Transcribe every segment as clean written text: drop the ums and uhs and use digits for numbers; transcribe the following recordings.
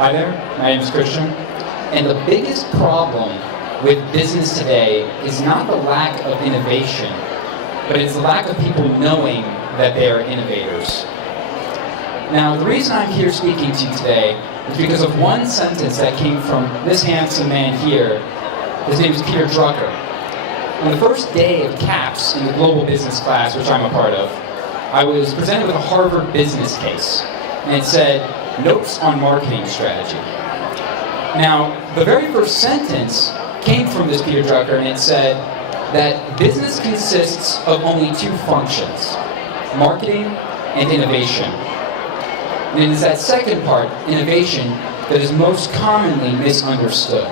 Hi there, my name is Christian, and the biggest problem with business today is not the lack of innovation, but it's the lack of people knowing that they are innovators. Now, the reason I'm here speaking to you today is because of one sentence that came from this handsome man here. His name is Peter Drucker. On the first day of CAPS in the global business class, which I'm a part of, I was presented with a Harvard business case, and it said, "Notes on marketing strategy." Now, the very first sentence came from this Peter Drucker, and it said that business consists of only two functions, marketing and innovation. And it is that second part, innovation, that is most commonly misunderstood.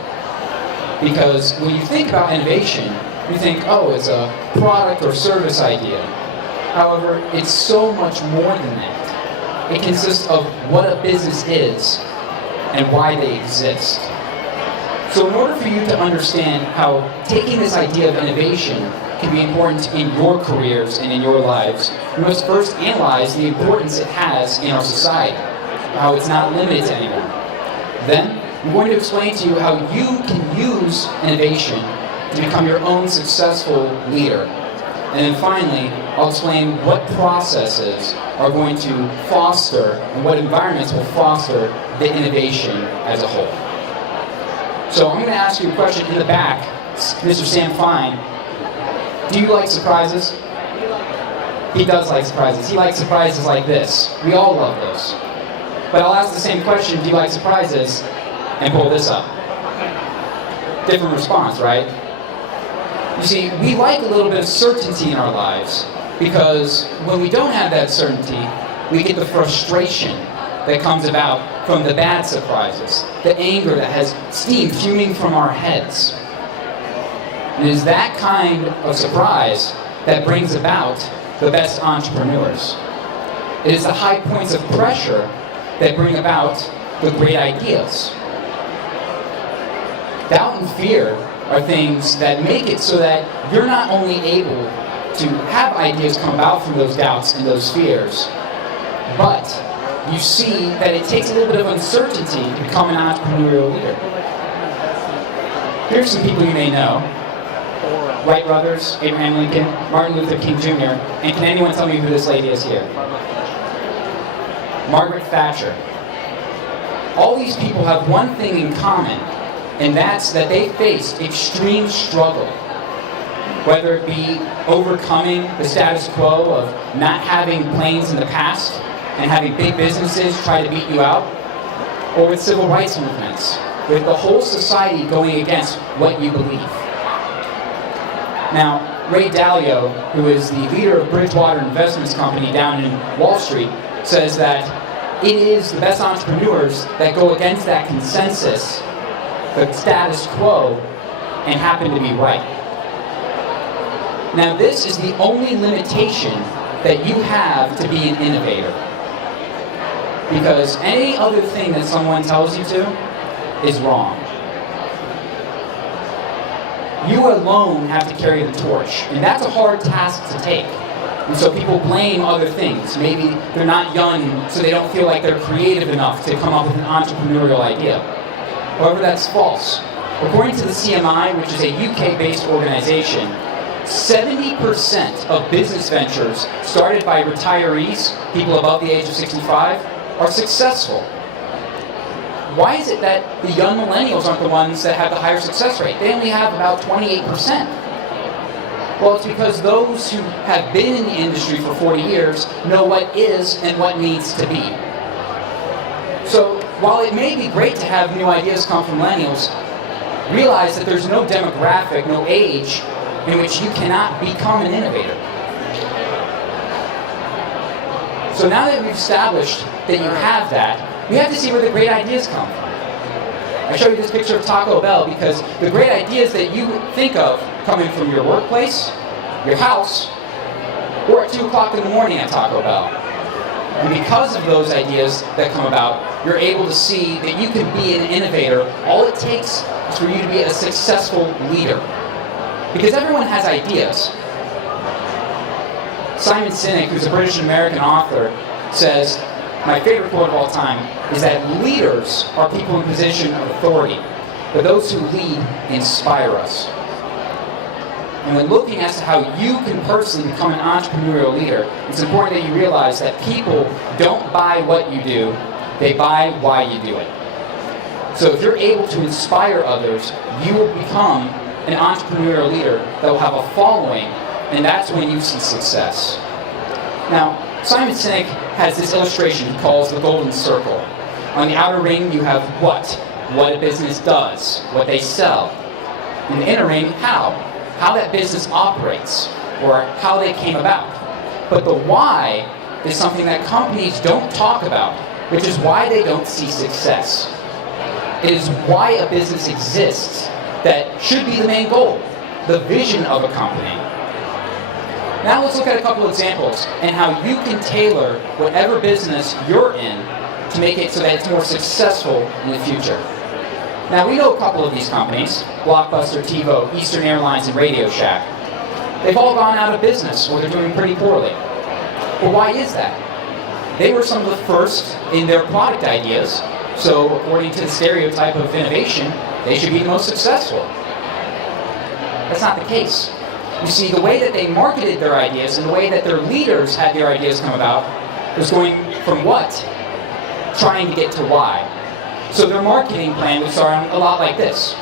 Because when you think about innovation, you think, oh, it's a product or service idea. However, it's so much more than that. It consists of what a business is and why they exist. So in order for you to understand how taking this idea of innovation can be important in your careers and in your lives, you must first analyze the importance it has in our society, how it's not limited to anyone. Then, I'm going to explain to you how you can use innovation to become your own successful leader. And then finally, I'll explain what processes are going to foster and what environments will foster the innovation as a whole. So I'm going to ask you a question in the back. Mr. Sam Fine, do you like surprises? He does like surprises. He likes surprises like this. We all love those. But I'll ask the same question, do you like surprises? And pull this up. Different response, right? You see, we like a little bit of certainty in our lives because when we don't have that certainty, we get the frustration that comes about from the bad surprises, the anger that has steam fuming from our heads. And it is that kind of surprise that brings about the best entrepreneurs. It is the high points of pressure that bring about the great ideas. Doubt and fear are things that make it so that you're not only able to have ideas come about from those doubts and those fears, but you see that it takes a little bit of uncertainty to become an entrepreneurial leader. Here's some people you may know. Wright brothers, Abraham Lincoln, Martin Luther King Jr., and can anyone tell me who this lady is here? Margaret Thatcher. All these people have one thing in common, and that's that they faced extreme struggle. Whether it be overcoming the status quo of not having planes in the past and having big businesses try to beat you out, or with civil rights movements, with the whole society going against what you believe. Now, Ray Dalio, who is the leader of Bridgewater Investments Company down in Wall Street, says that it is the best entrepreneurs that go against that consensus, the status quo, and happen to be right. Now, this is the only limitation that you have to be an innovator. Because any other thing that someone tells you to is wrong. You alone have to carry the torch, and that's a hard task to take. And so people blame other things. Maybe they're not young, so they don't feel like they're creative enough to come up with an entrepreneurial idea. However, that's false. According to the CMI, which is a UK-based organization, 70% of business ventures started by retirees, people above the age of 65, are successful. Why is it that the young millennials aren't the ones that have the higher success rate? They only have about 28%. Well, it's because those who have been in the industry for 40 years know what is and what needs to be. So, while it may be great to have new ideas come from millennials, realize that there's no demographic, no age, in which you cannot become an innovator. So now that we've established that you have that, we have to see where the great ideas come from. I show you this picture of Taco Bell because the great ideas that you think of coming from your workplace, your house, or at 2 o'clock in the morning at Taco Bell. And because of those ideas that come about, you're able to see that you can be an innovator. All it takes is for you to be a successful leader. Because everyone has ideas. Simon Sinek, who's a British American author, says, my favorite quote of all time is that leaders are people in position of authority, but those who lead inspire us. And when looking as to how you can personally become an entrepreneurial leader, it's important that you realize that people don't buy what you do, they buy why you do it. So if you're able to inspire others, you will become an entrepreneurial leader that will have a following, and that's when you see success. Now, Simon Sinek has this illustration he calls the golden circle. On the outer ring, you have what a business does, what they sell. In the inner ring, how that business operates, or how they came about. But the why is something that companies don't talk about, which is why they don't see success. It is why a business exists that should be the main goal, the vision of a company. Now let's look at a couple examples and how you can tailor whatever business you're in to make it so that it's more successful in the future. Now we know a couple of these companies, Blockbuster, TiVo, Eastern Airlines, and Radio Shack. They've all gone out of business, or they're doing pretty poorly. Well, why is that? They were some of the first in their product ideas, so according to the stereotype of innovation, they should be the most successful. That's not the case. You see, the way that they marketed their ideas and the way that their leaders had their ideas come about was going from what? Trying to get to why. So their marketing plan would start a lot like this.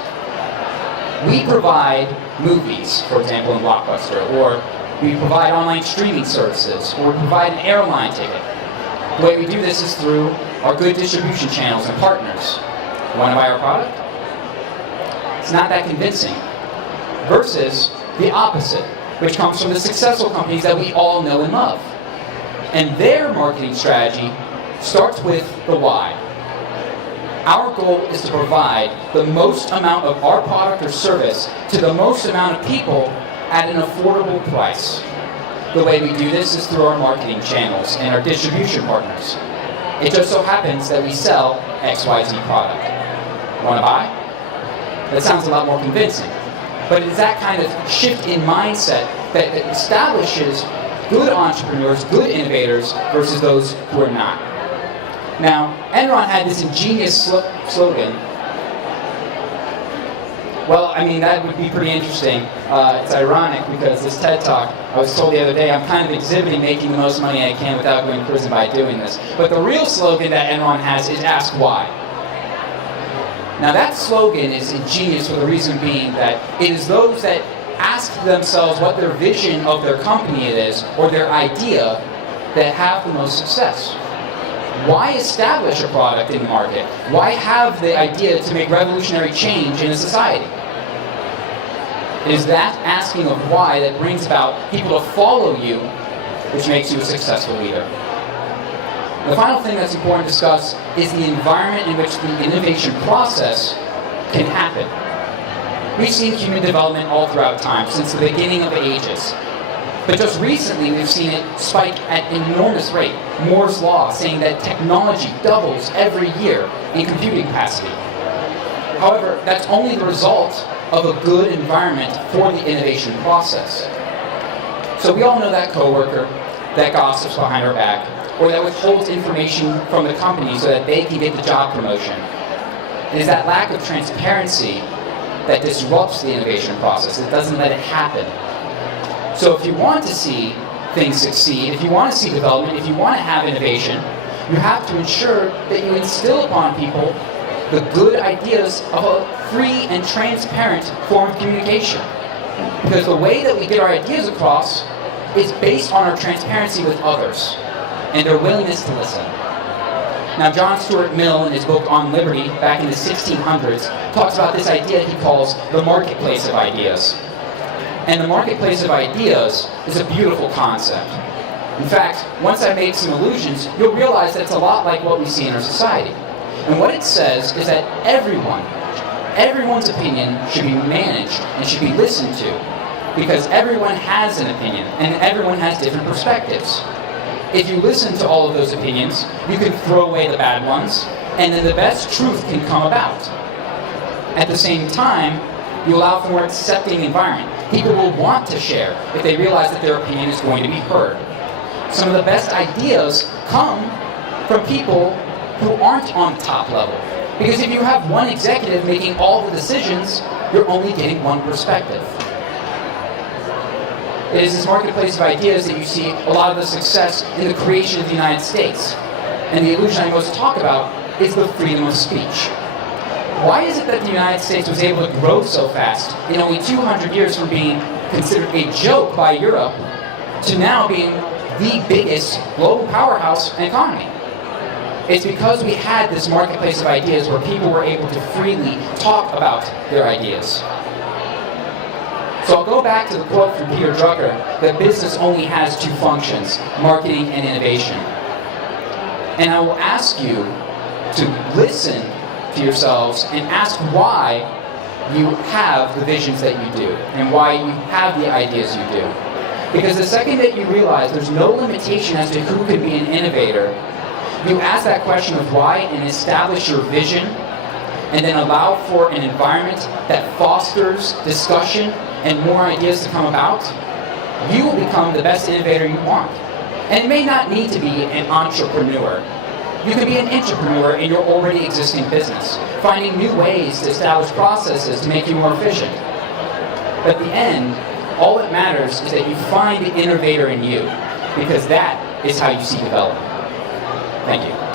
We provide movies, for example, in Blockbuster, or we provide online streaming services, or we provide an airline ticket. The way we do this is through our good distribution channels and partners. You want to buy our product? It's not that convincing. Versus the opposite, which comes from the successful companies that we all know and love. And their marketing strategy starts with the why. Our goal is to provide the most amount of our product or service to the most amount of people at an affordable price. The way we do this is through our marketing channels and our distribution partners. It just so happens that we sell XYZ product. Want to buy? That sounds a lot more convincing. But it's that kind of shift in mindset that establishes good entrepreneurs, good innovators, versus those who are not. Now, Enron had this ingenious slogan. Well, I mean, that would be pretty interesting. It's ironic because this TED Talk, I was told the other day, I'm kind of exhibiting making the most money I can without going to prison by doing this. But the real slogan that Enron has is ask why. Now that slogan is ingenious for the reason being that it is those that ask themselves what their vision of their company is, or their idea, that have the most success. Why establish a product in the market? Why have the idea to make revolutionary change in a society? It is that asking of why that brings about people to follow you, which makes you a successful leader. The final thing that's important to discuss is the environment in which the innovation process can happen. We've seen human development all throughout time, since the beginning of the ages. But just recently, we've seen it spike at an enormous rate. Moore's Law saying that technology doubles every year in computing capacity. However, that's only the result of a good environment for the innovation process. So we all know that coworker that gossips behind our back, or that withholds information from the company so that they can get the job promotion. It is that lack of transparency that disrupts the innovation process. It doesn't let it happen. So if you want to see things succeed, if you want to see development, if you want to have innovation, you have to ensure that you instill upon people the good ideas of a free and transparent form of communication. Because the way that we get our ideas across is based on our transparency with others and their willingness to listen. Now, John Stuart Mill, in his book On Liberty, back in the 1600s, talks about this idea he calls the marketplace of ideas. And the marketplace of ideas is a beautiful concept. In fact, once I make some allusions, you'll realize that it's a lot like what we see in our society. And what it says is that everyone's opinion should be managed and should be listened to, because everyone has an opinion and everyone has different perspectives. If you listen to all of those opinions, you can throw away the bad ones, and then the best truth can come about. At the same time, you allow for a more accepting environment. People will want to share if they realize that their opinion is going to be heard. Some of the best ideas come from people who aren't on top level. Because if you have one executive making all the decisions, you're only getting one perspective. It is this marketplace of ideas that you see a lot of the success in the creation of the United States. And the illusion I most talk about is the freedom of speech. Why is it that the United States was able to grow so fast in only 200 years from being considered a joke by Europe to now being the biggest global powerhouse and economy? It's because we had this marketplace of ideas where people were able to freely talk about their ideas. So I'll go back to the quote from Peter Drucker that business only has two functions, marketing and innovation. And I will ask you to listen to yourselves and ask why you have the visions that you do and why you have the ideas you do. Because the second that you realize there's no limitation as to who can be an innovator, you ask that question of why and establish your vision and then allow for an environment that fosters discussion and more ideas to come about, you will become the best innovator you want. And it may not need to be an entrepreneur. You can be an entrepreneur in your already existing business, finding new ways to establish processes to make you more efficient. But at the end, all that matters is that you find the innovator in you, because that is how you see development. Thank you.